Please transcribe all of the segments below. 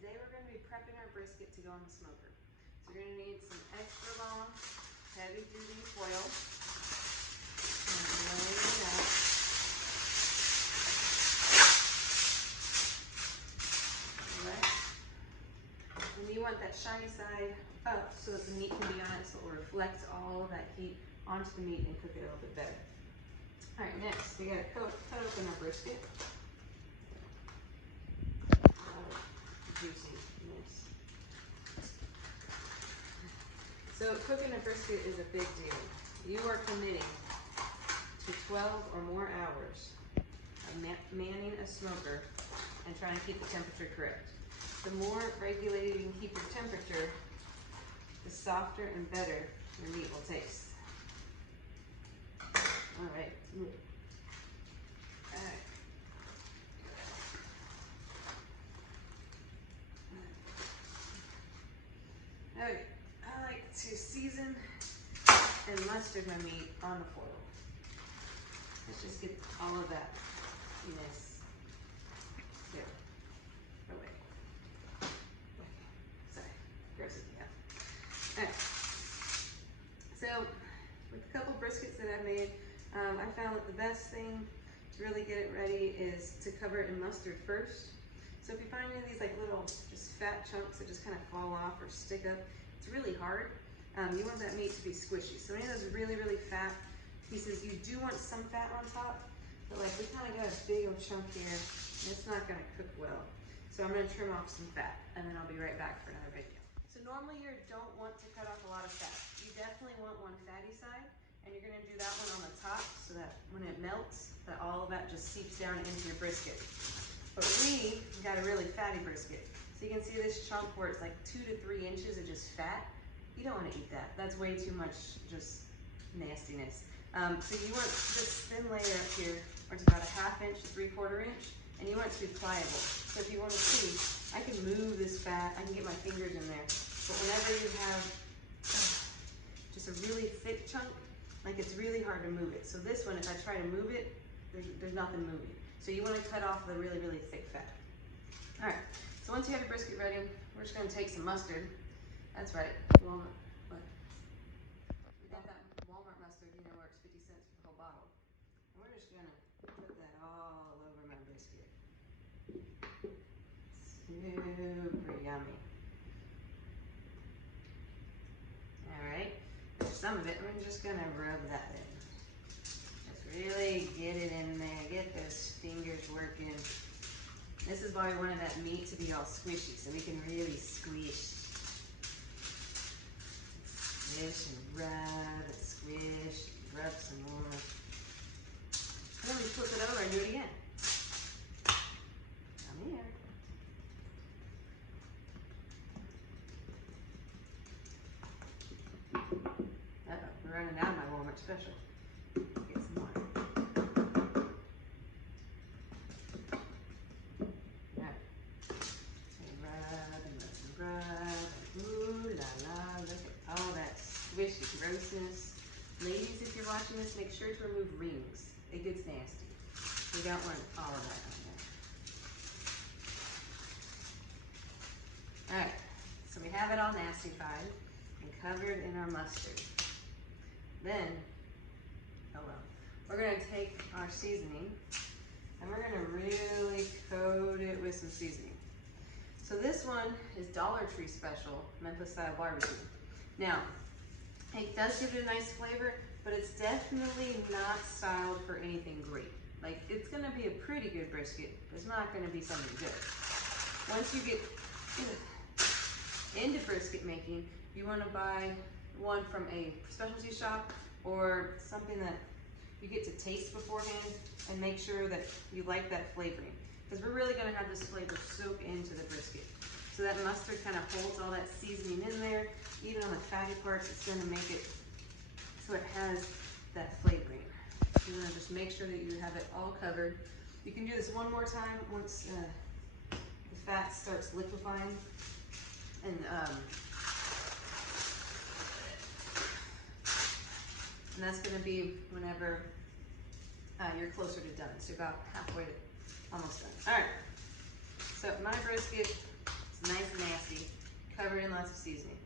today we're going to be prepping our brisket to go on the smoker. So you're going to need some extra long, heavy duty foil. And lay it out. Right. And you want that shiny side up so that the meat can be on it, so it will reflect all of that heat onto the meat and cook it a little bit better. All right, next we got to cut open our brisket. Juiciness. So cooking a brisket is a big deal. You are committing to 12 or more hours of manning a smoker and trying to keep the temperature correct. The more regulated you can keep your temperature, the softer and better your meat will taste. All right. All right. Okay, I like to season and mustard my meat on the foil. Let's just get all of that goodness there. Away. Okay, sorry, gross it me out. All right. So, with a couple briskets that I made, I found that the best thing to really get it ready is to cover it in mustard first. So if you find any of these like little just fat chunks that just kind of fall off or stick up, it's really hard. You want that meat to be squishy. So any of those really, really fat pieces, you do want some fat on top, but like we kind of got a big old chunk here and it's not gonna cook well. So I'm gonna trim off some fat and then I'll be right back for another video. So normally you don't want to cut off a lot of fat. You definitely want one fatty side, and you're gonna do that one on the top so that when it melts, that all of that just seeps down into your brisket. But we got a really fatty brisket. So you can see this chunk where it's like 2 to 3 inches of just fat. You don't want to eat that. That's way too much just nastiness. So you want this thin layer up here, where it's about a 1/2 inch to 3/4 inch, and you want it to be pliable. So if you want to see, I can move this fat, I can get my fingers in there. But whenever you have just a really thick chunk, like it's really hard to move it. So this one, if I try to move it, there's nothing moving. So you want to cut off the really, really thick fat. All right, so once you have your brisket ready, we're just going to take some mustard. That's right, Walmart. What? We got that Walmart mustard, you know, where it's 50 cents for the whole bottle. And we're just going to put that all over my brisket. Super yummy. All right, there's some of it. I'm just going to rub that in. Just really get it in there, get those fingers working. This is why we wanted that meat to be all squishy, so we can really squish. Squish and rub and squish, and rub some more. And then we flip it over and do it again. Come here. Uh-oh, we're running out of my Walmart special. Get some more. Ooh la la, look at all that squishy grossness. Ladies, if you're watching this, make sure to remove rings. It gets nasty. We don't want all of that on there. All right, so we have it all nastified and covered in our mustard. Then, oh well, we're gonna take our seasoning and we're gonna really coat it with some seasoning. So this one is Dollar Tree Special Memphis Style Barbecue. Now, it does give it a nice flavor, but it's definitely not styled for anything great. Like, it's gonna be a pretty good brisket, but it's not gonna be something good. Once you get into brisket making, you wanna buy one from a specialty shop or something that you get to taste beforehand and make sure that you like that flavoring. Because we're really gonna have this flavor soak into the brisket. So that mustard kind of holds all that seasoning in there. Even on the fatty parts, it's gonna make it so it has that flavoring. You wanna just make sure that you have it all covered. You can do this one more time once the fat starts liquefying. And that's gonna be whenever you're closer to done. So about halfway to almost done. All right, so my brisket is nice and nasty, covered in lots of seasoning.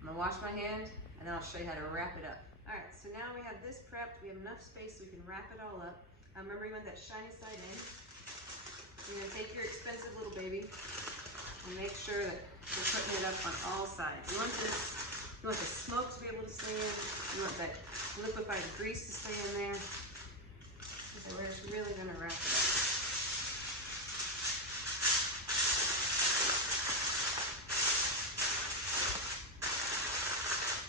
I'm gonna wash my hand, and then I'll show you how to wrap it up. All right, so now we have this prepped. We have enough space so we can wrap it all up. Remember, you want that shiny side in. You're gonna take your expensive little baby and make sure that you're putting it up on all sides. You want the smoke to be able to stay in. You want that liquefied grease to stay in there. So we're just really gonna wrap it up.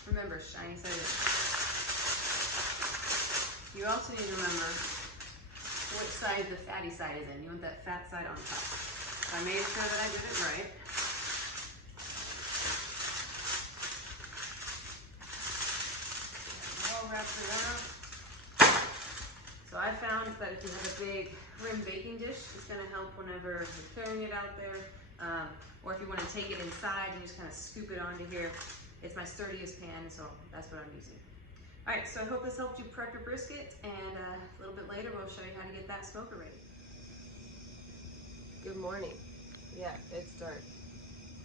Remember, shiny side in. You also need to remember which side the fatty side is in. You want that fat side on top. So I made sure that I did it right. All wrapped it up. So I found that if you have a big rim baking dish, it's gonna help whenever you're carrying it out there. Or if you wanna take it inside and just kind of scoop it onto here. It's my sturdiest pan, so that's what I'm using. All right, so I hope this helped you prep your brisket, and a little bit later we'll show you how to get that smoker ready. Good morning. Yeah, it's dark.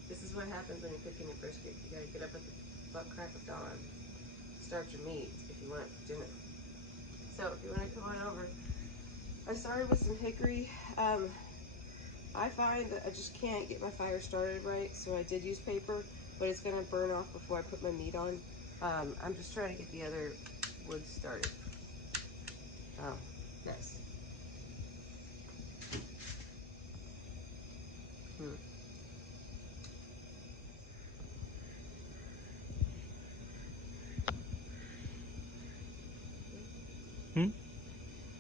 This is what happens when you're cooking your brisket. You gotta get up at the butt crack of dawn, start your meat if you want dinner. So if you wanna come on over, I started with some hickory. I find that I just can't get my fire started right, so I did use paper, but it's gonna burn off before I put my meat on. I'm just trying to get the other wood started. Oh, nice.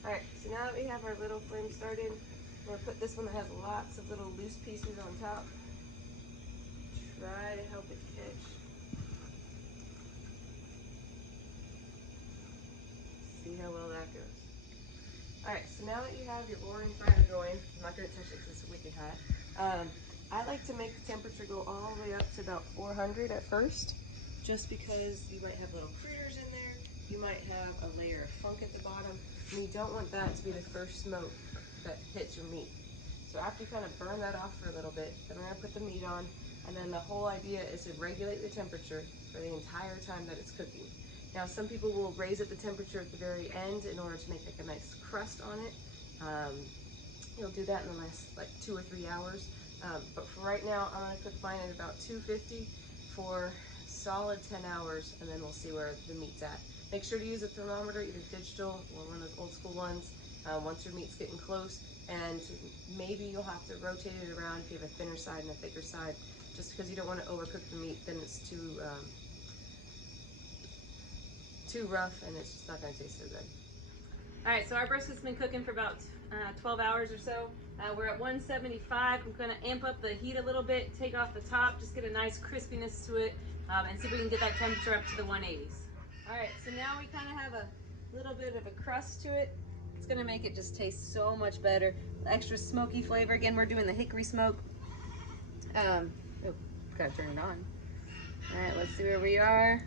All right, so now that we have our little flame started, we're gonna put this one that has lots of little loose pieces on top. Try to help it catch. See how well that goes. All right, so now that you have your roaring fire going, I'm not gonna touch it because it's wicked hot. I like to make the temperature go all the way up to about 400 at first, just because you might have little critters in there. You might have a layer of funk at the bottom, and you don't want that to be the first smoke that hits your meat. So after you kind of burn that off for a little bit, then we're gonna put the meat on, and then the whole idea is to regulate the temperature for the entire time that it's cooking. Now, some people will raise up the temperature at the very end in order to make like a nice crust on it. You'll do that in the last like 2 or 3 hours. But for right now, I'm gonna cook mine at about 250 for solid 10 hours, and then we'll see where the meat's at. Make sure to use a thermometer, either digital or one of those old school ones, once your meat's getting close. And maybe you'll have to rotate it around if you have a thinner side and a thicker side, just because you don't want to overcook the meat, then it's too rough and it's just not going to taste so good. All right, so our brisket's been cooking for about 12 hours or so. We're at 175. I'm gonna amp up the heat a little bit, take off the top, just get a nice crispiness to it, and see if we can get that temperature up to the 180s. All right, so now we kind of have a little bit of a crust to it. It's gonna make it just taste so much better. The extra smoky flavor. Again, we're doing the hickory smoke. Oh, gotta turn it on. All right, let's see where we are.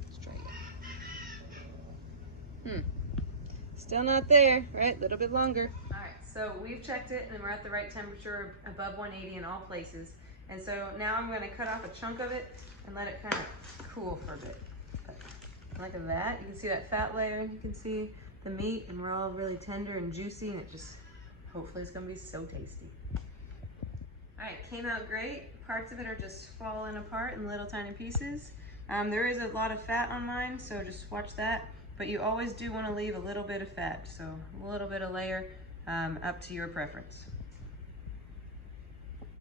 Let's try again. Still not there, right? A little bit longer. All right, so we've checked it and we're at the right temperature, above 180 in all places. And so now I'm gonna cut off a chunk of it and let it kind of cool for a bit. Look at that, you can see that fat layer, you can see the meat, and we're all really tender and juicy, and it just, hopefully it's gonna be so tasty. All right, came out great. Parts of it are just falling apart in little tiny pieces. There is a lot of fat on mine, so just watch that. But you always do want to leave a little bit of fat, so a little bit of layer, up to your preference.